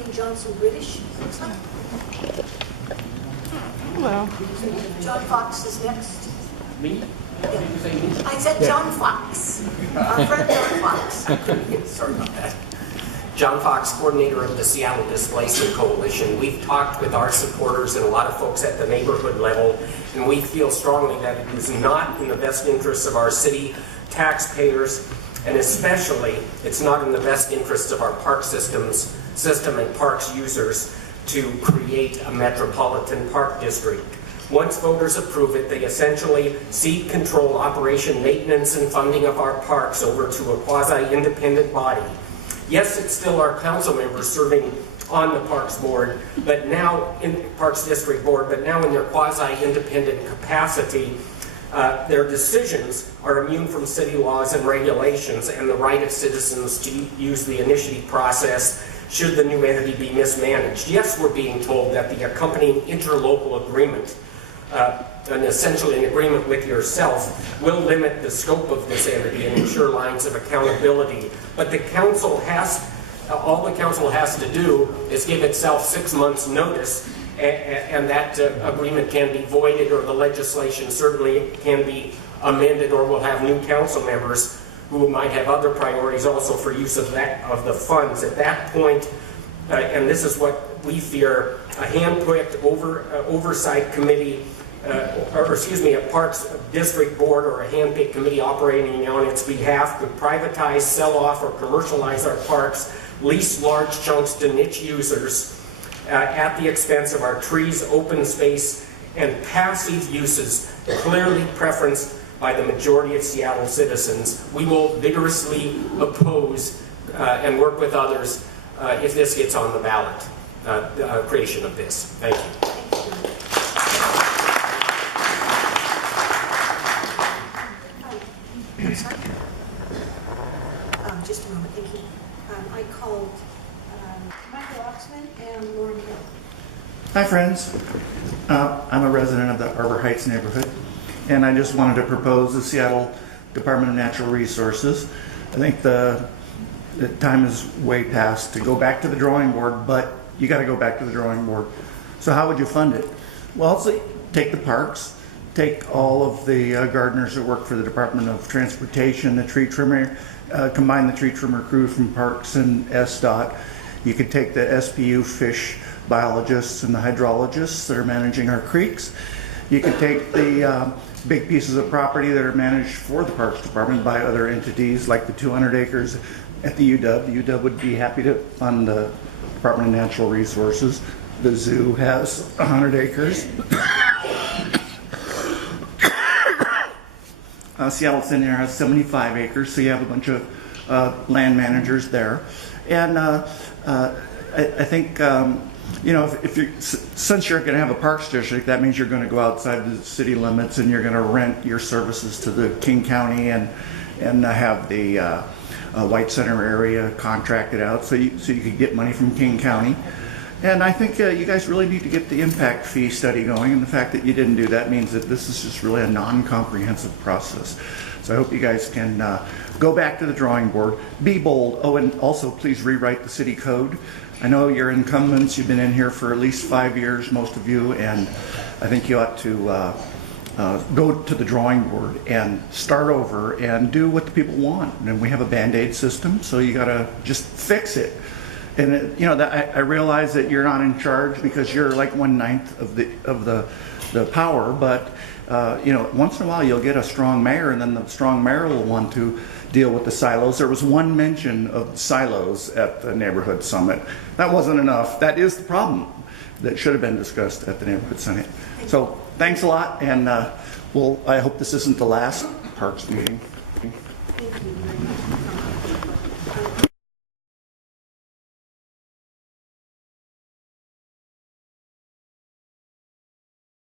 King Johnson British, looks like. Hello. John Fox is next. Me? Yeah. I said John Fox. Our friend John Fox. Sorry about that. John Fox, coordinator of the Seattle Displacement Coalition. We've talked with our supporters and a lot of folks at the neighborhood level, and we feel strongly that it is not in the best interests of our city taxpayers, and especially it's not in the best interests of our park system and parks users to create a Metropolitan Park District. Once voters approve it, they essentially cede control, operation, maintenance, and funding of our parks over to a quasi-independent body. Yes, it's still our council members serving on the Parks Board, but now in Parks District Board, but now in their quasi-independent capacity, their decisions are immune from city laws and regulations and the right of citizens to use the initiative process should the new entity be mismanaged. Yes, we're being told that the accompanying interlocal agreement, and essentially an agreement with yourself, will limit the scope of this entity and ensure lines of accountability. But the council all the council has to do is give itself 6 months notice, and that agreement can be voided, or the legislation certainly can be amended, or we'll have new council members who might have other priorities also for use of the funds. At that point, and this is what we fear, a hand-picked oversight committee, a Parks District Board or a hand-picked committee operating on its behalf could privatize, sell off, or commercialize our parks, lease large chunks to niche users at the expense of our trees, open space, and passive uses, clearly preferenced by the majority of Seattle citizens. We will vigorously oppose and work with others if this gets on the ballot, the creation of this. Thank you. I'm sorry. Just a moment, thank you. I called Michael Oxman and Lauren Hill. Hi friends, I'm a resident of the Arbor Heights neighborhood, and I just wanted to propose the Seattle Department of Natural Resources. I think the time is way past to go back to the drawing board, but you got to go back to the drawing board. So how would you fund it? Well, so take the parks, take all of the gardeners that work for the Department of Transportation, the tree trimmer, combine the tree trimmer crew from Parks and SDOT. You could take the SPU fish biologists and the hydrologists that are managing our creeks. You could take the big pieces of property that are managed for the Parks Department by other entities, like the 200 acres at the UW. The UW would be happy to fund the Department of Natural Resources. The zoo has 100 acres. Seattle Thin Air has 75 acres, so you have a bunch of land managers there. And I think, you know, since you're going to have a parks district, that means you're going to go outside the city limits and you're going to rent your services to the King County and have the White Center area contracted out so you could get money from King County. And I think you guys really need to get the impact fee study going, and the fact that you didn't do that means that this is just really a non-comprehensive process. So I hope you guys can go back to the drawing board, be bold. Oh, and also please rewrite the city code. I know you're incumbents, you've been in here for at least 5 years, most of you, and I think you ought to go to the drawing board and start over and do what the people want. And we have a Band-Aid system, so you gotta just fix it. And you know, that I realize that you're not in charge because you're like 1/9 of the power, but you know, once in a while you'll get a strong mayor, and then the strong mayor will want to deal with the silos. There was one mention of silos at the neighborhood summit. That wasn't enough. That is the problem that should have been discussed at the neighborhood summit. So thanks a lot, and I hope this isn't the last Parks meeting. Thank you.